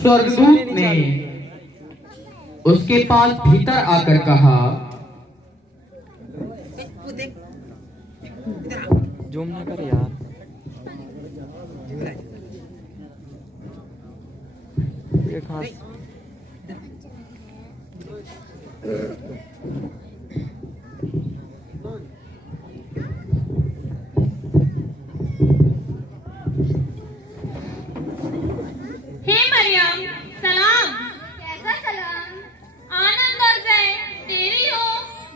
स्वर्गदूत ने उसके पास भीतर आकर कहा, जूम ना कर यार। ये खास हे मरियम, सलाम। कैसा सलाम? आनंद और जय तेरी हो,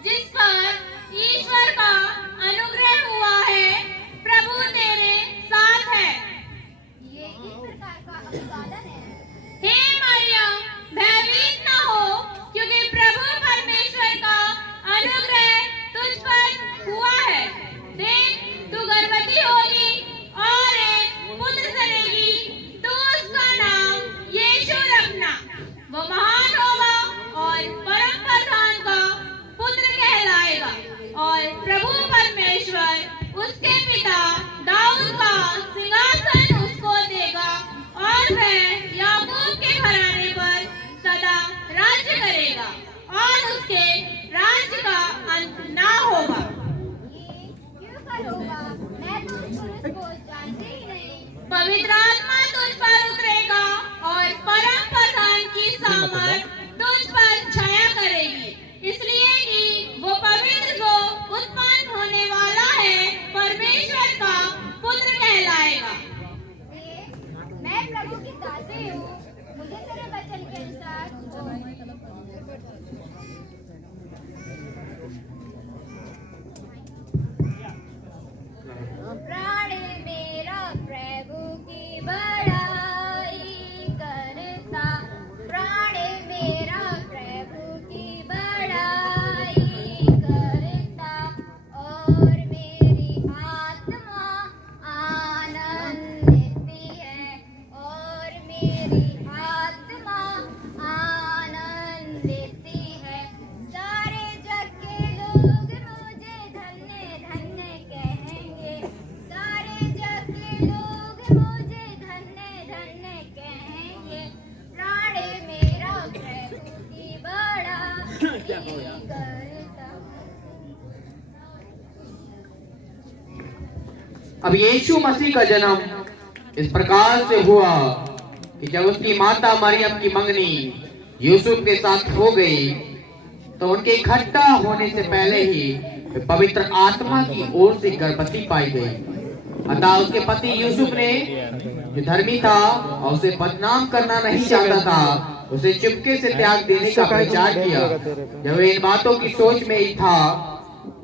जिस पर ईश्वर का अनुग्रह हुआ है। प्रभु तेरे साथ है। ये किस प्रकार का अभिवादन है? हे मरियम, भयभीत न हो, क्योंकि प्रभु परमेश्वर का अनुग्रह तुझ पर हुआ है। देख, तू गर्भवती होगी और एक पुत्र जनेगी। तू उसका नाम यीशु रखना। वो महान होगा और परम प्रधान का पुत्र कहलाएगा। और प्रभु परमेश्वर उसके पिता दाऊद का सिंहासन उसको देगा और वह याकूब के घराने पर सदा राज्य करेगा और उसके राज्य का अंत ना होगा। ये क्यों कर होगा? मैं तो उस पुरुष को जानती ही नहीं। पवित्र आत्मा तुझ पर उतरेगा और परम प्रधान की सामर्थ तुझ पर छाया करेगी, इसलिए कि वो पवित्र जो उत्पन्न होने वाला है परमेश्वर का पुत्र कहलाएगा। देख, मैं प्रभु की दासी हूँ। मुझे तेरे वचन के अनुसार हो। प्राण मेरा प्रभु की बड़ाई करता। प्राण मेरा प्रभु की बड़ाई करता। और मेरी आत्मा आनंद लेती है। और मेरी आत्मा आनंद लेती है। सारे जग के लोग मुझे धन्य धन्य कहेंगे। सारे जग के लोग मुझे धन्य धन्य कहेंगे। प्राण मेरा प्रभु की बड़ाई करता। अब यीशु मसीह का जन्म इस प्रकार से हुआ कि जब उसकी माता मरियम की मंगनी यूसुफ के साथ हो गई, तो उनके इकट्ठा होने से पहले ही वे पवित्र आत्मा की ओर से गर्भवती पाई गई। अतः उसके पति यूसुफ ने, जो धर्मी था और उसे बदनाम करना नहीं चाहता था, उसे चुपके से त्याग देने का विचार किया। जब वे इन बातों की सोच में ही था,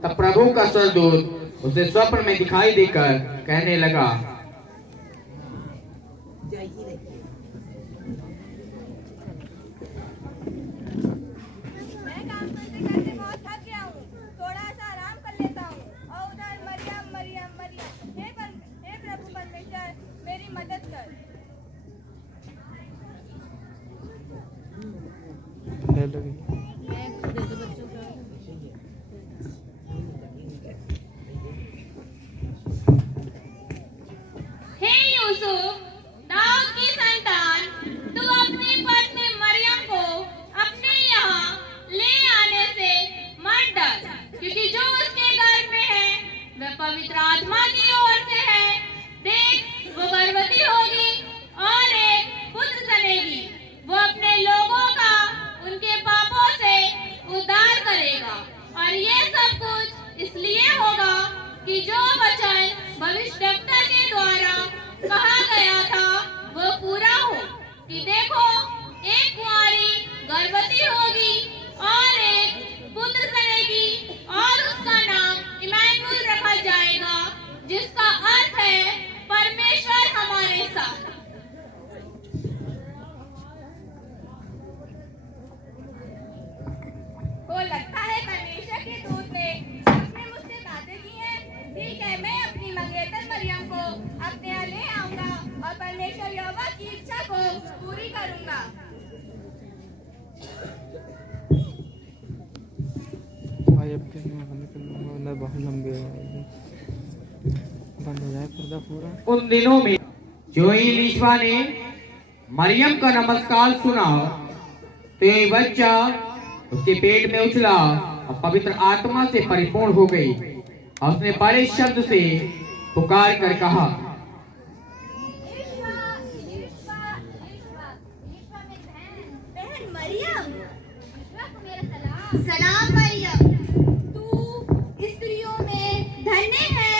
तब प्रभु का स्वर्गदूत उसे स्वप्न में दिखाई देकर कहने लगा, मैं काम करते करते बहुत थक गया हूँ। थोड़ा सा आराम कर लेता हूँ। और उधर मरियम मरियम मरियम। हे प्रभु परमेश्वर, मेरी मदद कर। ले लगी। हे यूसुफ, दाऊद की संतान, तू अपनी पत्नी मरियम को अपने यहाँ ले आने से मत डर, क्योंकि जो उसके गर्भ में है वह पवित्र आत्मा की ओर से है। देख, वो गर्भवती होगी और एक पुत्र जनेगी। वो अपने लोगों का उनके पापों से उद्धार करेगा। और ये सब कुछ इसलिए होगा कि जो वचन भविष्यद्वक्ता के द्वारा कहा गया था वो पूरा हो, कि देखो, एक कुंवारी गर्भवती होगी और एक पुत्र जनेगी और उसका नाम इम्मानुएल रखा जाएगा, जिसका अर्थ है परमेश्वर हमारे साथ। को लगता है परमेश्वर के दूत ने अपने मुझसे बातें की हैं। ठीक है, मैं अपनी मंगेतर मरियम को अपने यहाँ ले आऊंगा और परमेश्वर यहोवा की इच्छा को पूरी करूंगा। भाई अब क्या अंदर बाहर लंबे बंद हो जाए पर्दा पूरा। उन दिनों में जो एलीशा ने मरियम का नमस्कार सुना तो ये बच्चा उसके पेट में उछला और पवित्र आत्मा से परिपूर्ण हो गई और उसने बड़े शब्द से पुकार कर कहा, बहन मरियम, सलाम मरियम, तू स्त्रियों में धन्य है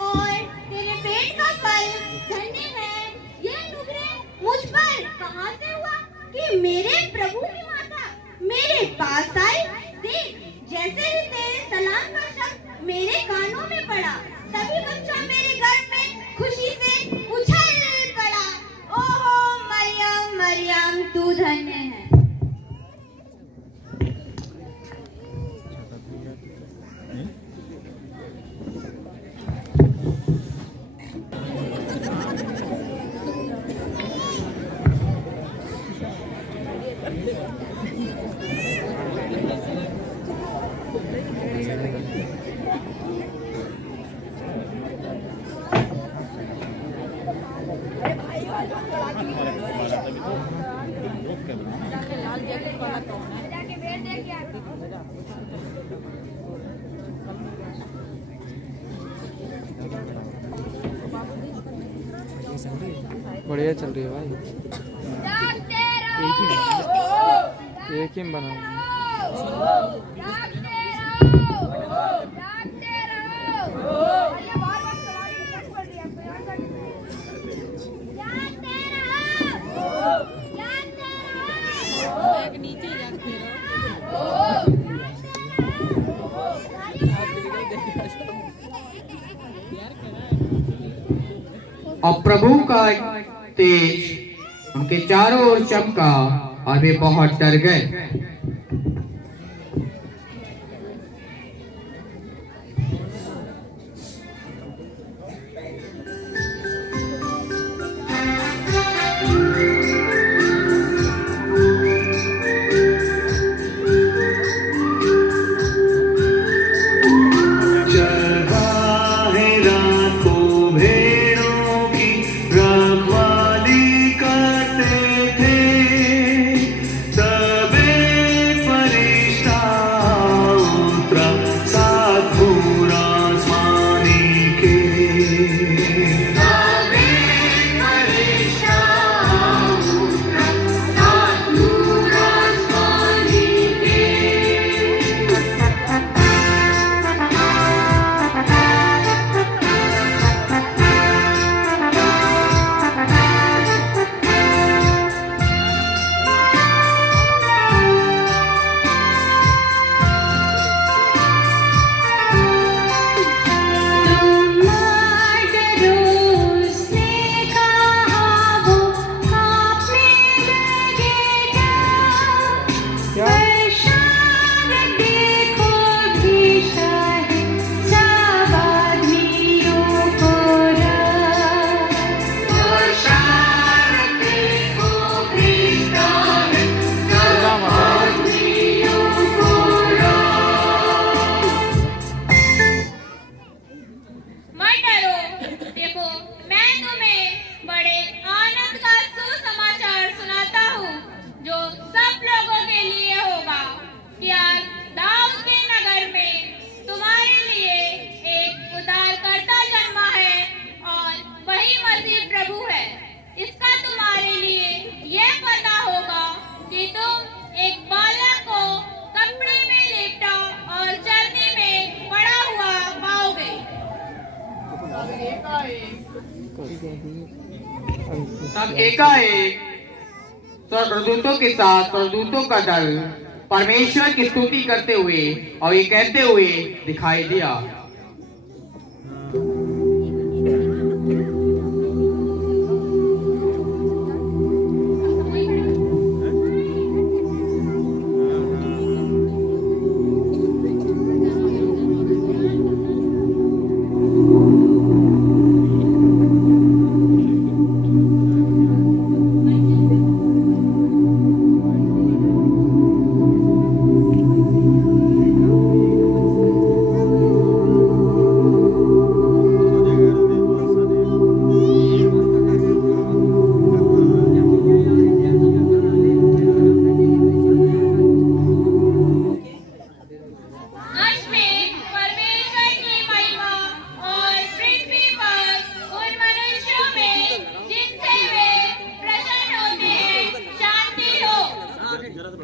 और तेरे पेट का फल धन्य है। ये अनुग्रह मुझ पर कहाँ से हुआ कि मेरे प्रभु की माता मेरे पास आई? देख, जैसे ही तेरे सलाम का शब्द मेरे कानों में पड़ा, तभी बच्चा मेरे गर्भ में खुशी से उछल पड़ा। ओहो मरियम, मरियम, तू धन्य है। बढ़िया चल रही है भाई। एक ही में बना और प्रभु का तेज उनके चारों ओर चमका और वे बहुत डर गए। तब एकाएक स्वर्गदूतों के साथ स्वर्गदूतों का दल परमेश्वर की स्तुति करते हुए और ये कहते हुए दिखाई दिया,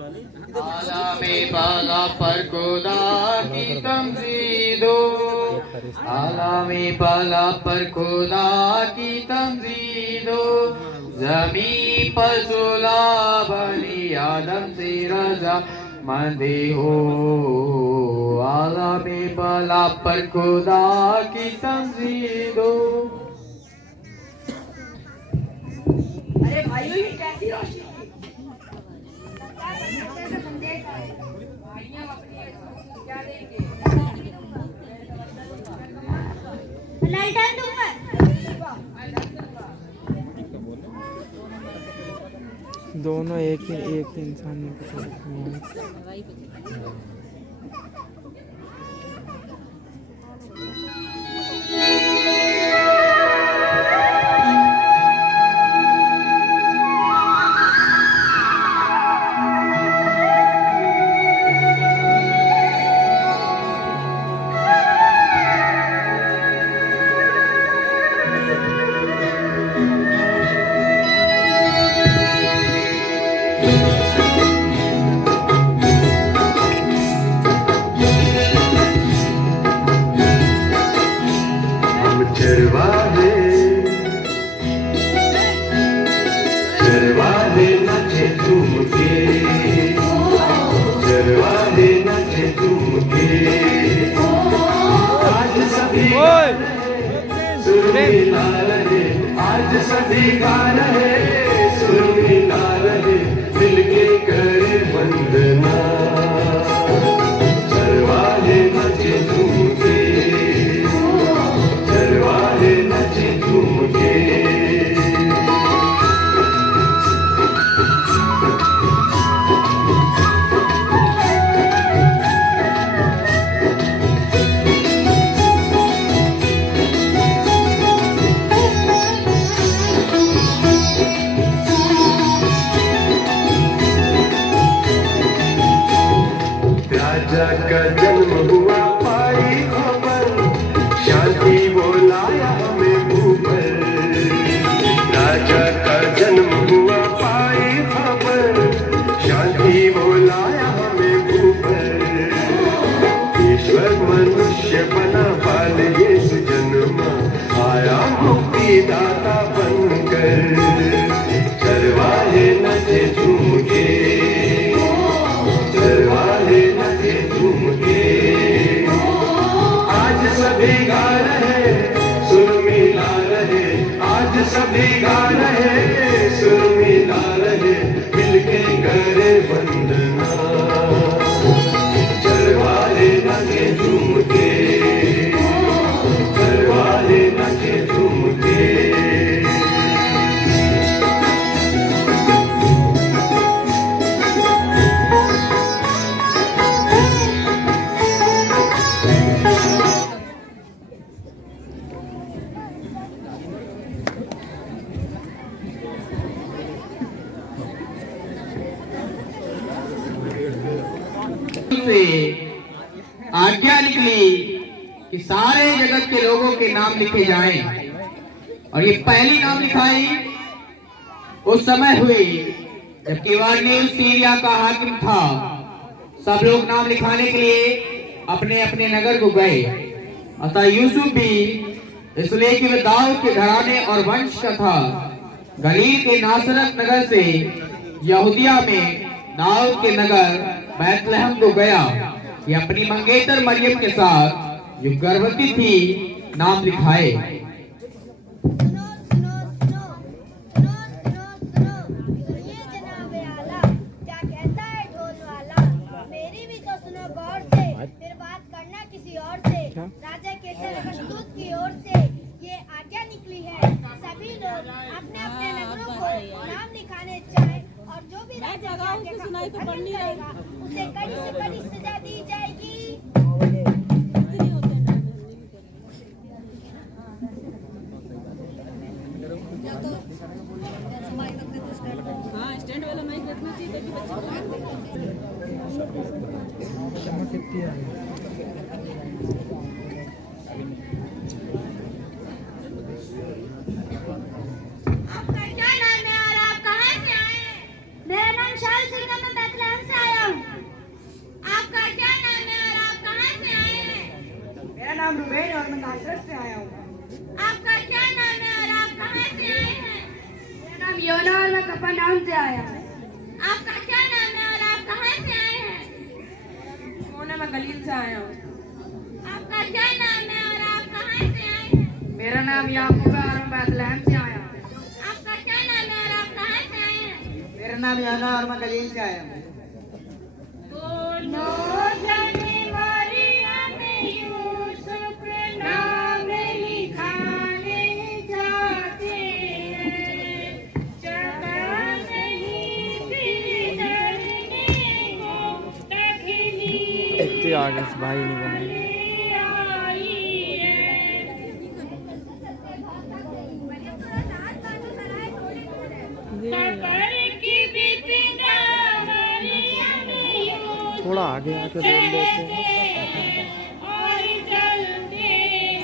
आला में बाला पर खुदा की तमजीदो, आला में बाला पर खुदा की तमजीदो, जमीन पर सुला बनी आदम से रजा मंदे हो, आला में बाला पर खुदा की तमजीदो। अरे भाइयों ये कैसी रोशनी क्या देंगे? दोनों एक ही इंसान ने पकड़ रखा है। चरवाहे नचे झूम के, चरवाहे नचे झूम के, आज सभी सुर मिला रहे, आज सभी गा रहे, सुर मिला रहे, मिलके करे वंदना। चरवाहे नचे झूम के, चरवाहे नचे झूम के। राजा का जन्म हुआ पाई खबर, शांति बोलाया हमें ऊपर। राजा का जन्म हुआ पाई खबर, शांति बोलाया हमें ऊपर। ईश्वर मनुष्य बना बाल यीशु जन्मा, आया मुक्ति दाता बनकर। चरवाहे नचे झूम के, चरवाहे नचे झूम के, आज सभी गा रहे, सुर मिला रहे, आज सभी गा रहे, सुर मिला रहे, मिलके करे वंदना। चरवाहे नचे झूम के, चरवाहे नचे झूम के। से आज्ञा निकली कि सारे जगत के लोगों के नाम लिखे जाएं, और ये पहली नाम लिखाई उस समय हुई जब किवारनेस सीरिया का हाकिम था। सब लोग नाम लिखाने के लिए अपने अपने नगर को गए। अतः यूसुफ भी, इसलिए कि वह दाऊद के घराने और वंश का था, गलील के नासरत नगर से यहूदिया में दाऊद के नगर बैतलहम को गया कि अपनी मंगेतर मरियम के साथ जो गर्भवती थी नाम लिखाए। क्या कहता है ढोल वाला, मेरी भी तो सुनो गौर से, फिर बात करना किसी और से। राजा के दूत की ओर से ये आज्ञा निकली है, सभी लोग अपने अपने नगरों को नाम लिखाने चाहे, और जो भी राजा की आज्ञा का उल्लंघन करेगा उसे कड़ी से कड़ी सजा दी जाएगी। हाँ, स्टैंड वाला माइक रखना चाहिए ताकि आपका क्या नाम है और आप कहाँ से आए हैं? मेरा नाम शाल सिंह है, मैं बैतलहम से नाम रुबैन और मैं नासरत से आया हूँ। आपका क्या नाम है और आप कहाँ से आए हैं? मेरा नाम योना और मैं कफरनाहूम से आया हूँ। आपका क्या नाम है और आप कहाँ से आए हैं? मैं गलील से आया हूँ। आपका क्या नाम है और आप कहाँ से आए हैं? मेरा नाम याकूब है और मैं बैतलहम से आया हूँ। आपका क्या नाम है और आप कहाँ से आए हैं? मेरा नाम याना और मैं गलील से आया हूँ। दोनों जने मरियम यूसुफ नाम लिखाने जाते हैं, जगह नहीं फिर डरने को तकलीफ इतने आगे से भाई नहीं बने। आई है। सफर की बितना मरियम यूसुफ थोड़ा आगे आके बोल देते हैं। और चलते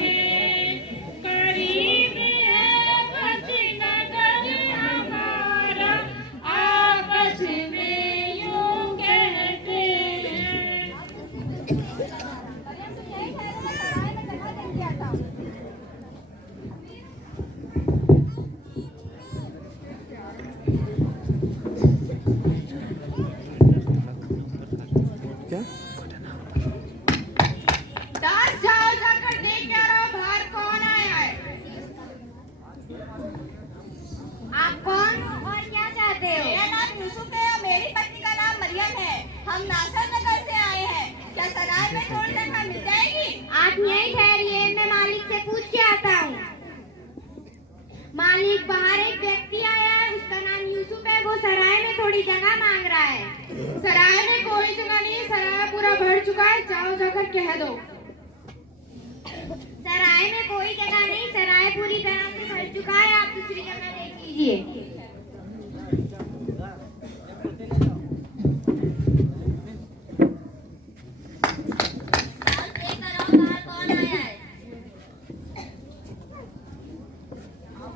हैं, करीब है बस नगर हमारा, आपस में यूं कहते हैं। क्या दास जाओ, जाकर देख के आओ बाहर कौन आया है। आप कौन हो और क्या चाहते हो? मेरा नाम यूसुफ है और मेरी पत्नी का नाम मरियम है। हम नासर नगर से आए हैं। क्या सराय में थोड़ी जगह मिल जाएगी? आप यहीं ठहरिए, मैं मालिक से पूछ के आता हूँ। मालिक, बाहर एक व्यक्ति आया है, उसका नाम यूसुफ है, वो सराय में थोड़ी जगह मांग रहा है। सराय में कोई जगह नहीं, सराय पूरा भर चुका है, जाओ जाकर कह दो। सराय में कोई जगह नहीं, सराय पूरी तरह से भर चुका है, आप दूसरी जगह देख लीजिए। बाहर कौन आया है?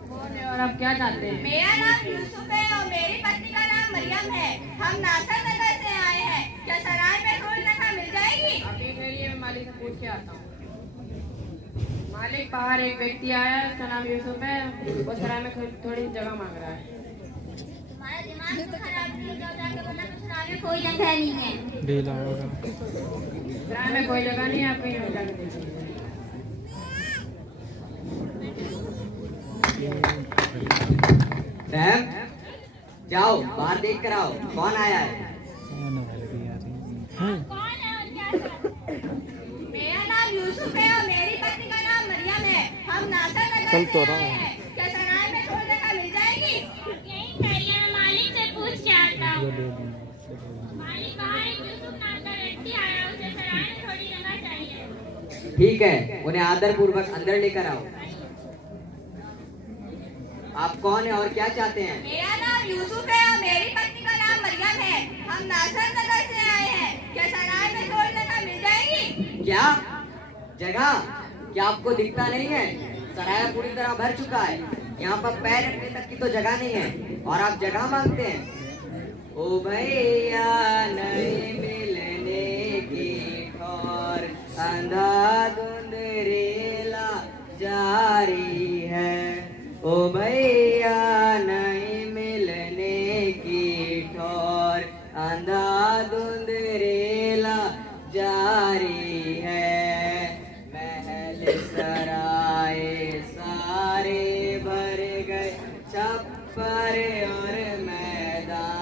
कौन है और आप क्या चाहते हैं? मेरा नाम यूसुफ है और मेरी पत्नी का नाम मरियम है। हम नासर नगर से आए हैं। क्या सराय में थोड़ी जगह मिल जाएगी? अभी के लिए मैं मालिक से पूछ के आता हूँ। मालिक, बाहर एक व्यक्ति आया है, उसका नाम यूसुफ है, वो सराय में थोड़ी जगह मांग रहा है। तुम्हारा दिमाग तो खराब नहीं हो, जाके बोला तो सराय में कोई जगह नहीं है। ढीला होगा। सराय में कोई जगह नहीं है, आप कहीं और जाकर देख लीजिए। बहन, जाओ बाहर देख कर आओ कौन आया है। आने वाली भी आ रही है। कौन है और क्या है? मेरा नाम यूसुफ है और मेरी पत्नी का नाम मरियम है। हम नासर नगर चल तो से रहा आए है। हैं। क्या सराय में थोड़ी जगह मिल जाएगी? यही ठहरिए, मैं मालिक से पूछ के आता हूँ। ये ले ली। मालिक, बाहर एक यूसुफ नाम का व्यक्ति आया, उसे सराय में थोड़ी जगह चाहिए। ठीक है, उन्हें आदर पूर्वक अंदर लेकर आओ। आप कौन है और क्या चाहते हैं? मेरा नाम यूसुफ है और मेरी पत्नी का नाम मरियम है। हम नासर नगर से आए हैं। क्या सराय में थोड़ी जगह मिल जाएगी? क्या जगह? क्या आपको दिखता नहीं है? सराय पूरी तरह भर चुका है, यहाँ पर पैर रखने तक की तो जगह नहीं है और आप जगह मांगते हैं। ओ भैया नहीं मिलने की ठोर, अंधाधुंध रेला जारी है। ओ भैया नहीं मिलने की ठोर, अंधाधुंध रेला जारी है। महल सराय सारे भर गए, छप्पर और मैदान।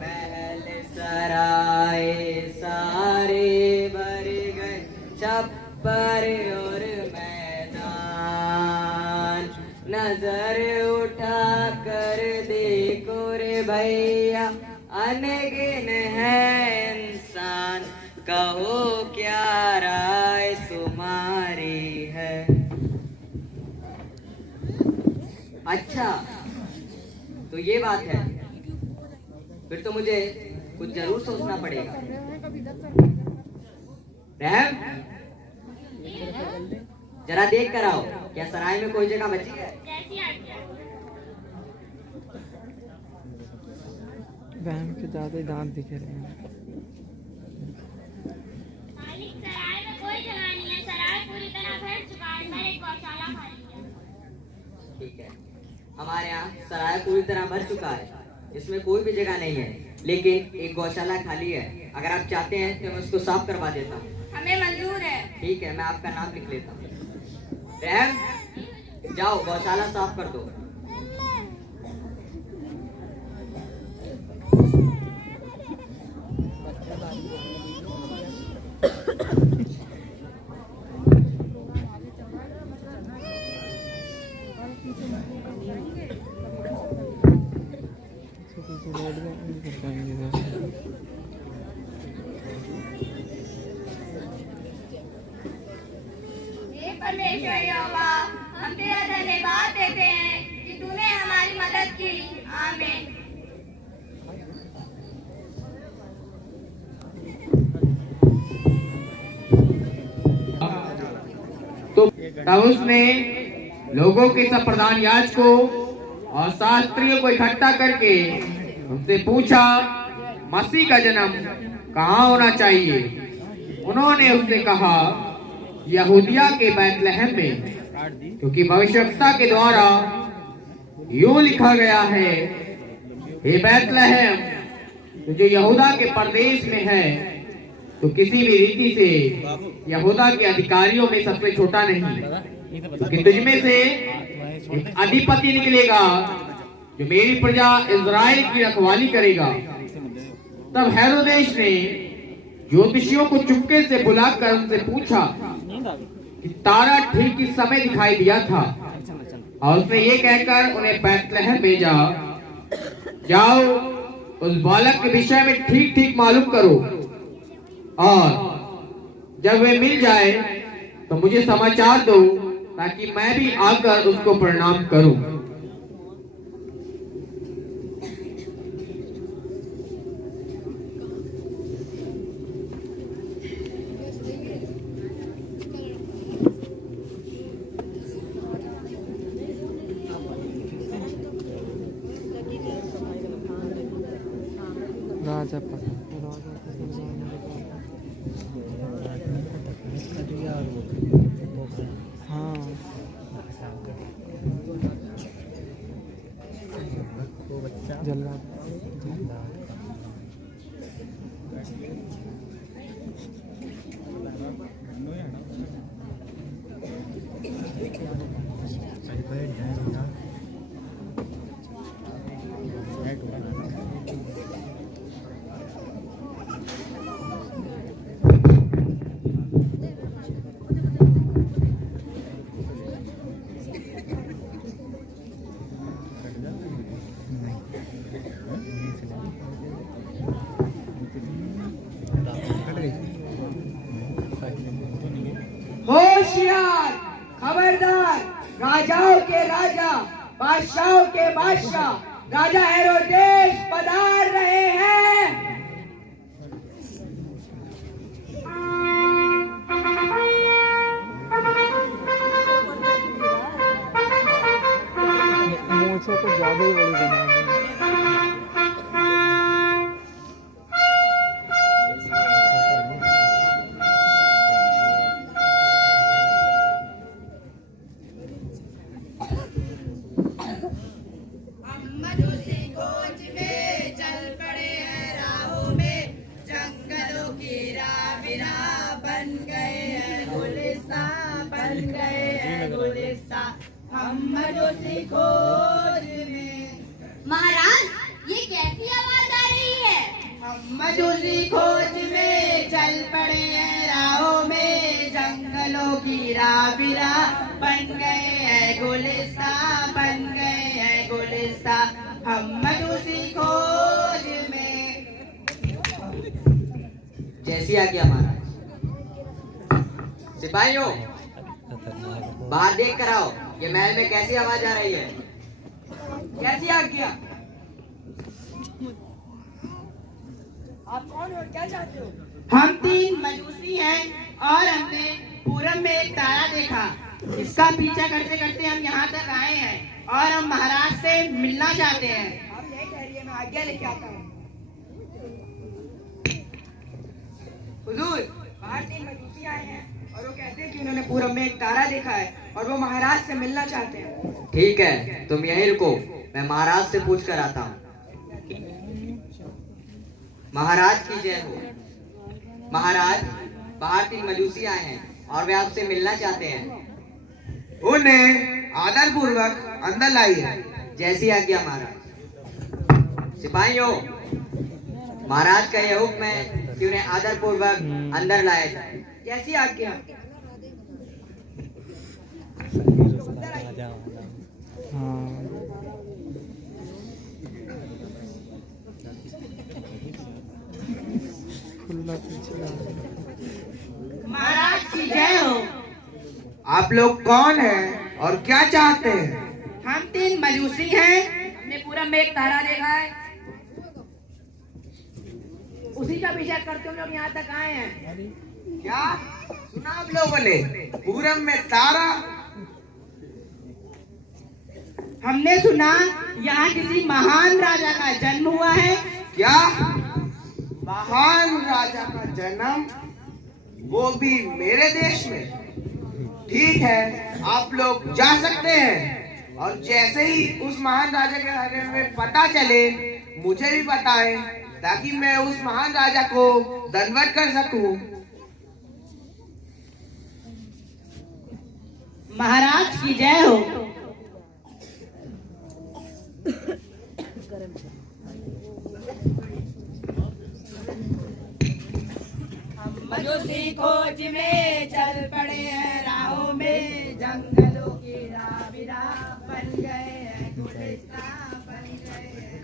महल सराय सारे भर गए, छप्पर और मैदान। नजर उठा कर देखो रे भैया, अनगिन है इंसान, कहो क्या राय तुम्हारी है। अच्छा, तो ये बात है, फिर तो मुझे कुछ जरूर सोचना पड़ेगा। रहम, जरा देख कर आओ, क्या सराय में कोई जगह बची है? जैसी आज्ञा। बहन के ज्यादा ही दांत दिख रहे हैं। मालिक, सराय में कोई जगह इतना भर चुका है, मैंने गौशाला खाली है। ठीक है, हमारे यहाँ सराय पूरी तरह भर चुका है, इसमें कोई भी जगह नहीं है, लेकिन एक गौशाला खाली है। अगर आप चाहते हैं तो मैं उसको साफ करवा देता हूँ। हमें मंजूर है। ठीक है, मैं आपका नाम लिख लेता हूँ। रहम, जाओ गौशाला साफ कर दो। परमेश्वर यहोवा, हम तेरा धन्यवाद देते हैं कि तूने हमारी मदद की। आमीन। तो तब उसने लोगों के सब प्रधान याजकों और शास्त्रियों को इकट्ठा करके उनसे पूछा, मसीह का जन्म कहाँ होना चाहिए? उन्होंने उससे कहा, यहूदिया के बैतलहम में, क्योंकि भविष्यवक्ता के द्वारा यूं लिखा गया है, हे बैतलहम, तुझे यहूदा के प्रदेश में है, तो किसी भी रीति से यहूदा के अधिकारियों में सबसे छोटा नहीं, क्योंकि तुझमें से एक अधिपति निकलेगा जो मेरी प्रजा इज़राइल की रखवाली करेगा। तब हेरोदेस ने ज्योतिषियों को चुपके से बुलाकर उनसे पूछा कि तारा ठीक इस समय दिखाई दिया था, और उसने ये कहकर उन्हें बैतलहम भेजा, जाओ उस बालक के विषय में ठीक ठीक मालूम करो, और जब वे मिल जाए तो मुझे समाचार दो, ताकि मैं भी आकर उसको प्रणाम करूं। राजा हाँ जल्लाद होशियार, खबरदार, राजाओं के राजा, बादशाहों के बादशाह, राजा हेरोदेस पधार रहे हैं। मूछों को ज्यादा ही बड़ी बना दी। महाराज, ये कैसी आवाज आ रही है? हम मजूसी खोज में चल पड़े हैं राहों में, जंगलों की राबिरा बन गए हैं गुलिस्तां, बन गए हैं गुलिस्तां, हम मजूसी खोज में। जैसी आज्ञा महाराज। सिपाहियों, बाहर देख कर आओ, ये महल में कैसी आवाज आ रही है? कैसी आज्ञा? आप कौन हो, क्या चाहते हो? हम 3 मजूसी हैं और हमने पूरब में एक तारा देखा, इसका पीछा करते करते हम यहाँ तक आए हैं और हम महाराज से मिलना चाहते हैं। आप यही ठहरिए, मैं आज्ञा लेके आता हूँ। हुजूर, बाहर 3 मजूसी आए हैं, और वो कहते हैं कि उन्होंने पूरब में एक तारा देखा है और वो महाराज से मिलना चाहते हैं। ठीक है, तुम यहीं रुको, मैं महाराज से पूछ कर आता हूँ। महाराज की जय हो। महाराज, बाहर 3 मजूसी आए हैं और वे आपसे मिलना चाहते हैं। उन्हें आदर पूर्वक अंदर लाइए। जैसी आज्ञा महाराज। सिपाहियों, महाराज का यह हुक्म है कि उन्हें आदर पूर्वक अंदर लाया जाए। जैसी आज्ञा। महाराज की जय हो। आप लोग कौन हैं और क्या चाहते हैं? हम 3 मजूसी हैं। हमने पूरब में एक तारा देखा है, उसी का पीछा करते हम लोग यहाँ तक आए हैं। क्या सुना आप लोगों ने? पूरब में तारा? हमने सुना यहाँ किसी महान राजा का जन्म हुआ है। क्या महान राजा का जन्म, वो भी मेरे देश में? ठीक है, आप लोग जा सकते हैं और जैसे ही उस महान राजा के बारे में पता चले मुझे भी बताएं, ताकि मैं उस महान राजा को दंडवत कर सकूं। महाराज की जय हो। मजूसी खोज में चल पड़े हैं राहों में, जंगलों की राबिरा बन गए हैं, गुलिस्तान बन गए हैं,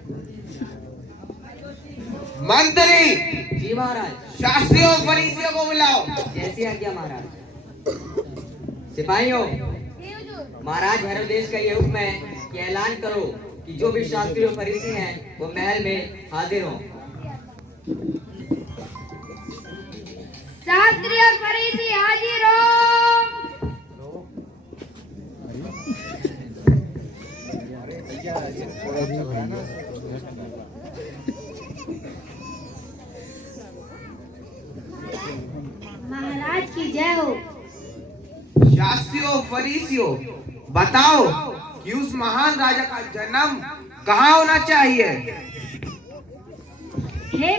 मंत्री जी महाराज। शास्त्रियों फरीसियों को बुलाओ। जैसी आज्ञा महाराज। सिपाहियों, महाराज हेरोदेस का यह हुक्म है कि ऐलान करो कि जो भी शास्त्री और फरीसी हैं वो महल में हाजिर हों। शास्त्री और फरीसी हाजिर हो। महाराज की जय हो। शास्त्रियों फरीसियों, बताओ कि उस महान राजा का जन्म कहाँ होना चाहिए? हे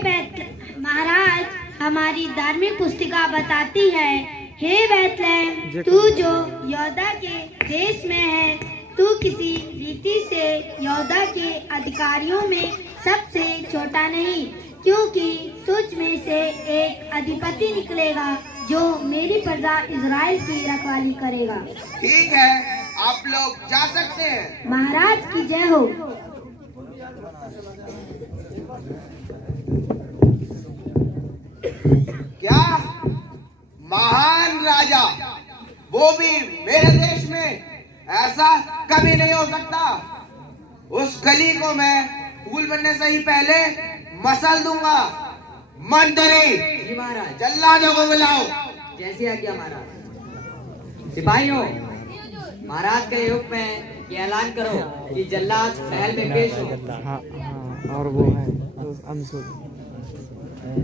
महाराज, हमारी धार्मिक पुस्तिका बताती है, हे बैतलहम, तू जो यहूदा के देश में है, तू किसी रीति से यहूदा के अधिकारियों में सबसे छोटा नहीं, क्योंकि तुझ में से एक अधिपति निकलेगा जो मेरी प्रजा इज़राइल की रखवाली करेगा। ठीक है, आप लोग जा सकते हैं। महाराज की जय हो। क्या महान राजा, वो भी मेरे देश में? ऐसा कभी नहीं हो सकता। उस कली को मैं फूल बनने से ही पहले मसल दूंगा। मंत्री जी महाराज। जल्लादों को बुलाओ। जैसी आज्ञा महाराज। सिपाहियों, महाराज का यह हुक्म है कि ऐलान करो कि जल्लाद महल में पेश हो। हाँ हाँ, और वो है अंशु।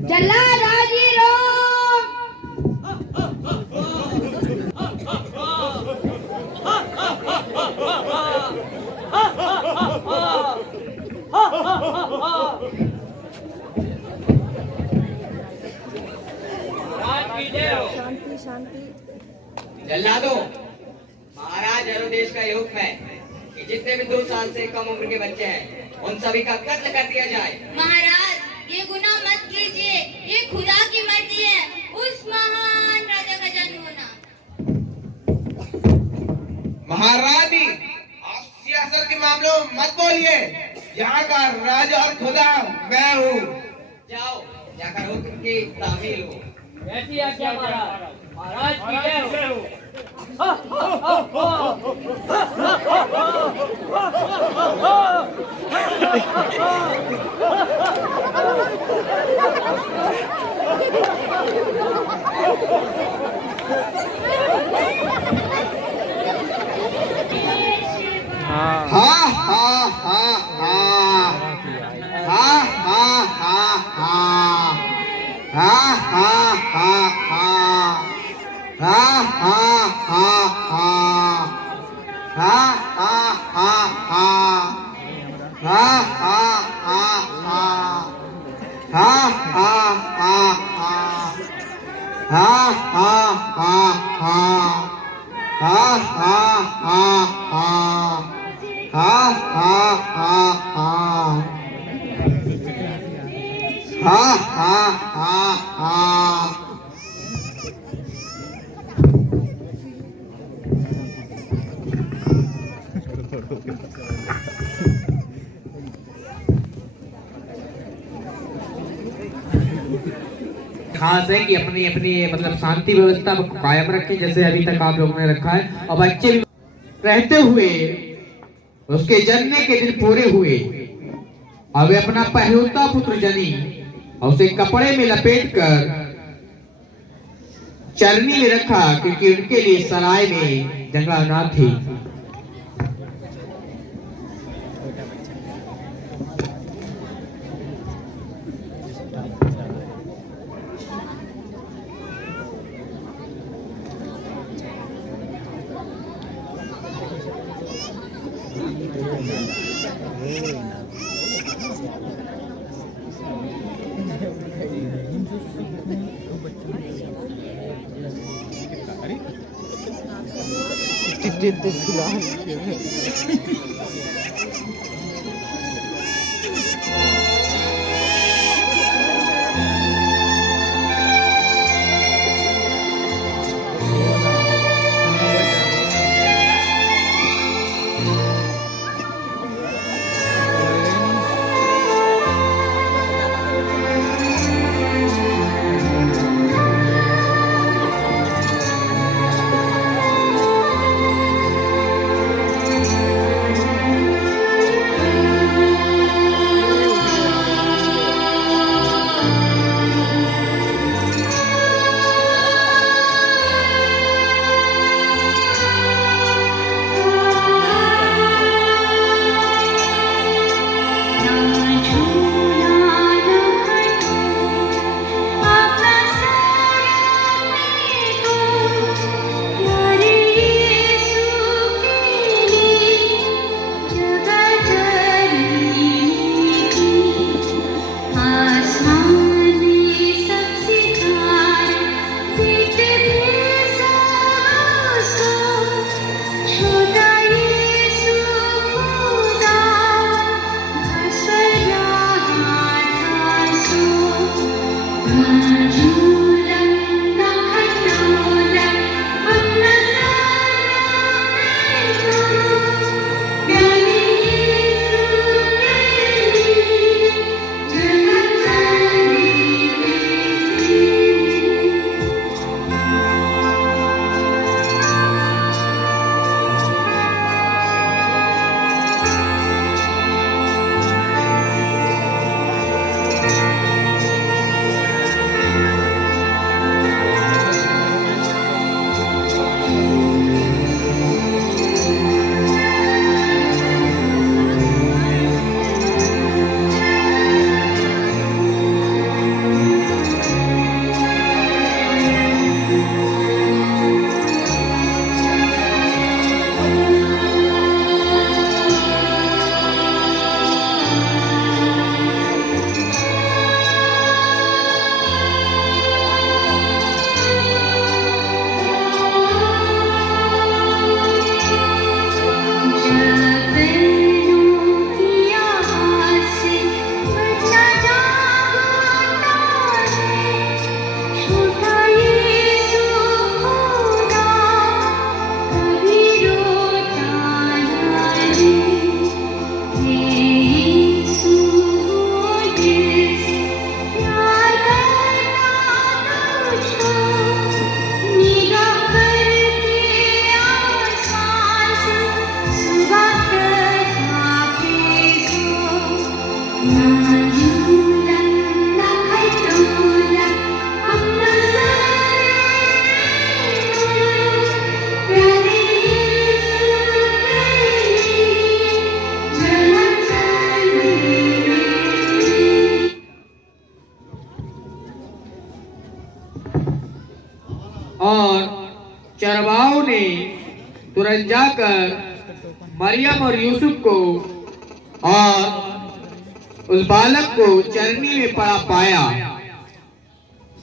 जल्लाद हाजिर हो। शांति शांति। जल्लादो, महाराज हेरोदेस का यह हुक्म है कि जितने भी 2 साल से कम उम्र के बच्चे हैं उन सभी का कत्ल कर दिया जाए। महाराज, ये गुनाह मत कीजिए, ये खुदा की मर्जी है, उस महान राजा का जन्म होना। महारानी, आप सियासत के मामलों में मत बोलिए। यहाँ का राजा और खुदा मैं हूँ। जाओ, जाकर हुक्म की तामील हो। ऐसी आज्ञा महाराज। महाराज की जय हो। हाँ हाँ हाँ हाँ हाँ हाँ हाँ हाँ हाँ हाँ हाँ हाँ हाँ हा हा हा हा। खास है कि अपनी अपनी मतलब शांति व्यवस्था को कायम रखें जैसे अभी तक आप लोगों ने रखा है। और बच्चे भी रहते हुए उसके जन्म के दिन पूरे हुए और वे अपना पहलौता पुत्र जनी और उसे कपड़े में लपेटकर चरनी में रखा क्योंकि उनके लिए सराय में जगह न थी। और चरवाहों ने तुरंत जाकर मरियम और यूसुफ को और उस बालक को चरनी में पड़ा पाया।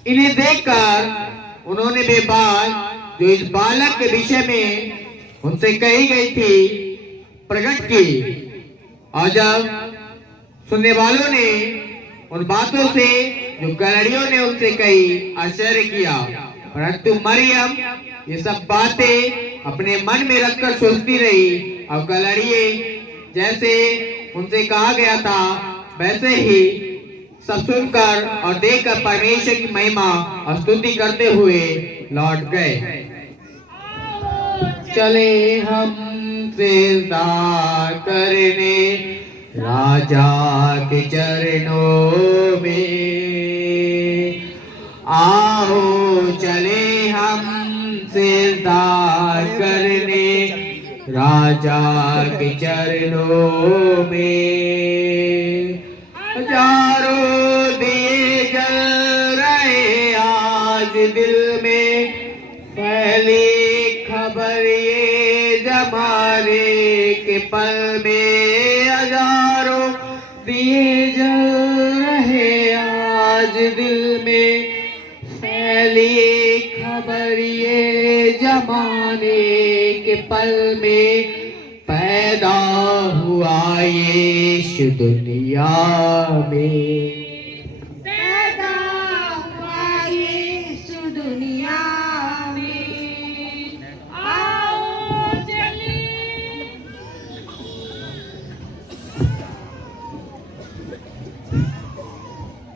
इन्हें देखकर उन्होंने वे बात जो इस बालक के विषय में उनसे कही गई थी प्रकट की। और जब सुनने वालों ने उन बातों से जो कलड़ियों ने उनसे कही आश्चर्य किया, परंतु मरियम ये सब बातें अपने मन में रखकर सोचती रही। और कलड़िए जैसे उनसे कहा गया था वैसे ही सब सुनकर और देखकर परमेश्वर की महिमा और स्तुति करते हुए लौट गए। चले हम सिजदा करने राजा के चरणों में, आओ चले हम सिजदा करने राजा के चरणों में। हजारों दिए जल रहे आज दिल में, पहली खबर ये जमाने के पल में। हजारों दिए जल रहे आज दिल में, पहली खबर ये जमाने के पल में। पैदा हुआ यीशु दुनिया में, पैदा हुआ यीशु दुनिया में, आओ चलिए।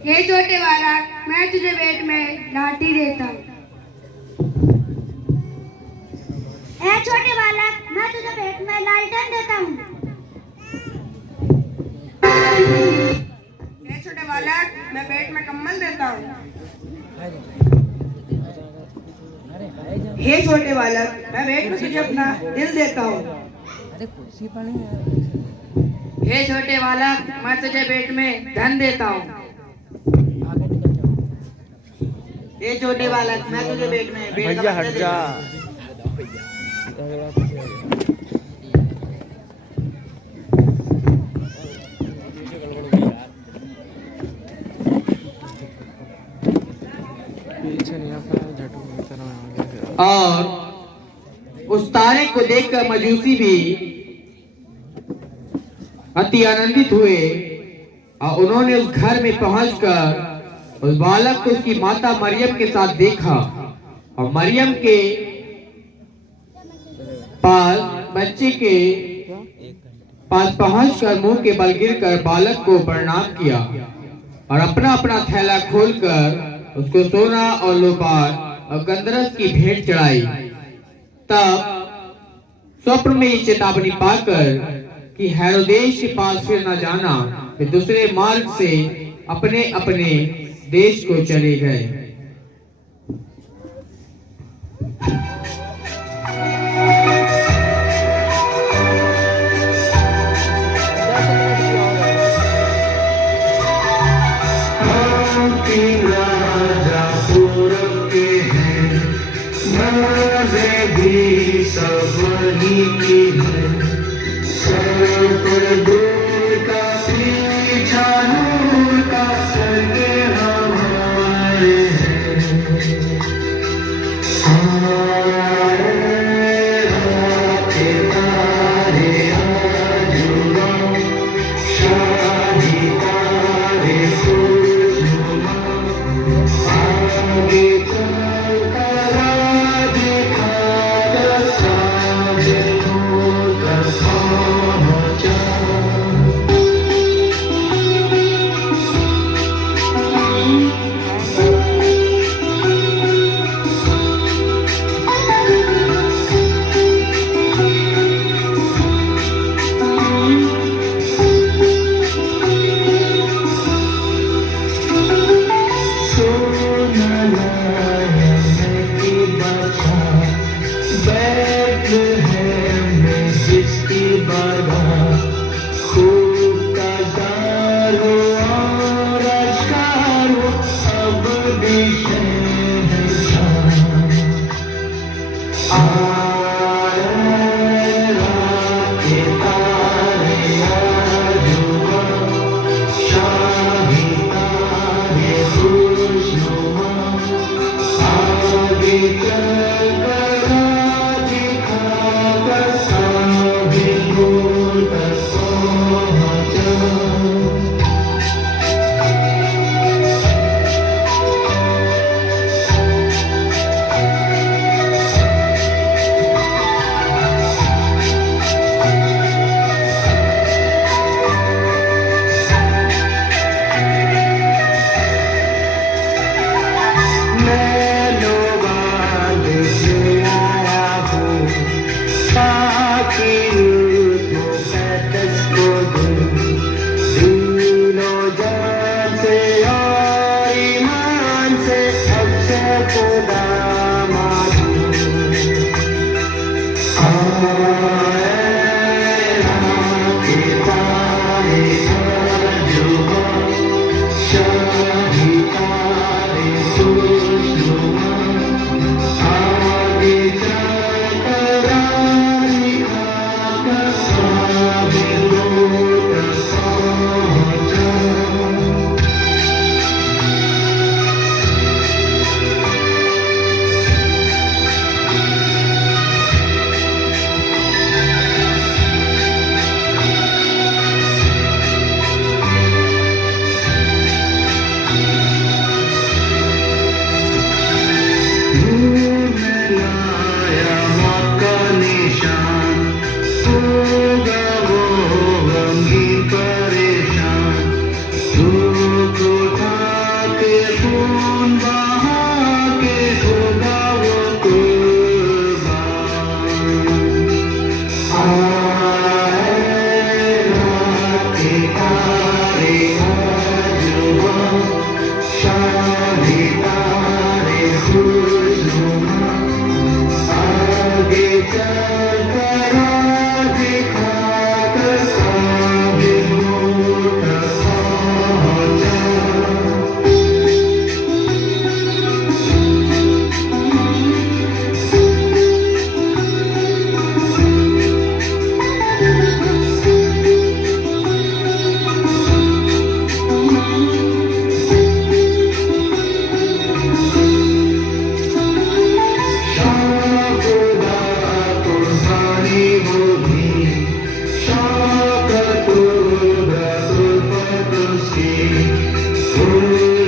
हे छोटे वाला, मैं तुझे पेट में लाठी देता हूँ। ए छोटे बालक, मैं तुझे पेट में लालटेन देता हूँ। हे छोटे बालक, मैं पेट में कम्बल देता हूँ। हे छोटे बालक, मैं पेट में तुझे अपना दिल देता हूँ। हे छोटे बालक, मैं तुझे पेट में धन देता हूँ। हे छोटे बालक, मैं तुझे पेट में पेट का बच्चा देता हूँ। और उस तारे को देखकर मजूसी भी अति आनंदित हुए और उन्होंने उस घर में पहुंचकर उस बालक को उसकी माता मरियम के साथ देखा और मरियम के पास बच्चे के पास पहुंचकर मुंह के बल गिरकर बालक को प्रणाम किया और अपना अपना थैला खोलकर उसको सोना और लोबार और गंधरस की भेंट चढ़ाई। तब स्वप्न में ये चेतावनी पाकर कि हेरोदेस के पास फिर न जाना, वे दूसरे मार्ग से अपने अपने देश को चले गए। भी सब वही की है, सर पर दूर का पीछा नूर का सगे हमारे शादी तारे आगे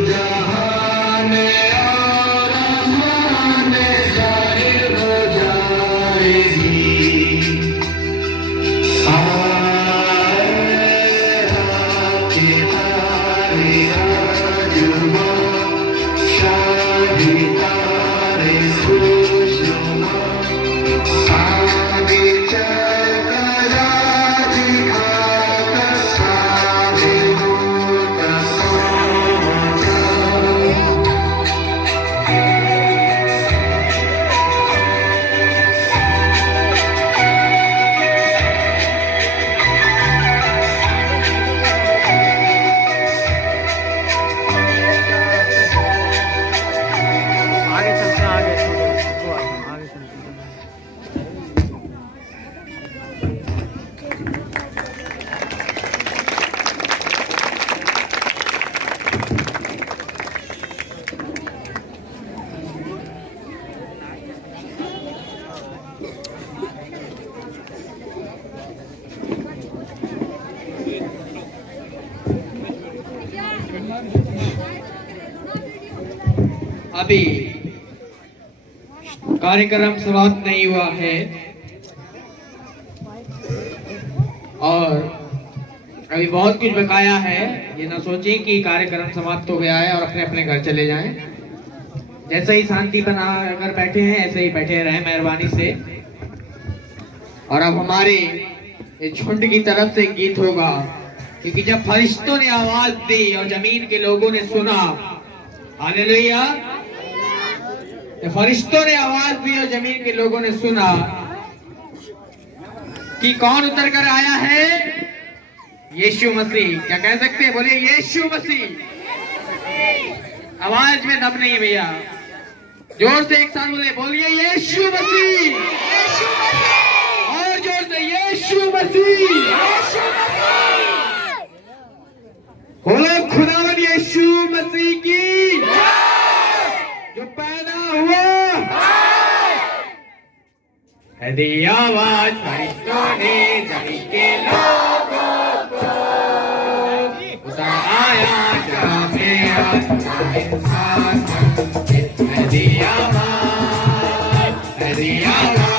जहान और आसमान जाहिर हो जाएगी। शादी तारे खुशनुमा आगे चलकर दिखाकर सारे तक पहुंचा। आगे चलते हैं, आगे छोड़ो, आगे चलते हैं। अभी कार्यक्रम समाप्त नहीं हुआ है और अभी बहुत कुछ बकाया है। ये ना सोचें कि कार्यक्रम समाप्त हो गया है और अपने अपने घर चले जाएं। जैसे ही शांति बना अगर बैठे हैं ऐसे ही बैठे रहें मेहरबानी से। और अब हमारे इस झुंड की तरफ से गीत होगा, क्योंकि जब फरिश्तों ने आवाज दी और जमीन के लोगों ने सुना, हालेलुया, फरिश्तों ने आवाज दी और जमीन के लोगों ने सुना कि कौन उतर कर आया है? यीशु मसीह। क्या कह सकते हैं? बोलिए यीशु मसीह। आवाज में दम नहीं है भैया, जोर से एक साथ बोलिए यीशु मसीह। और जोर से यीशु मसीह। बोलो खुदावन यीशु मसीह की जो पैदा हुआ है। दी आवाज फरिश्तों ने जमीन के लोगों को, उतर आया जहां में इंसान। है दी आवाज, है दी आवाज।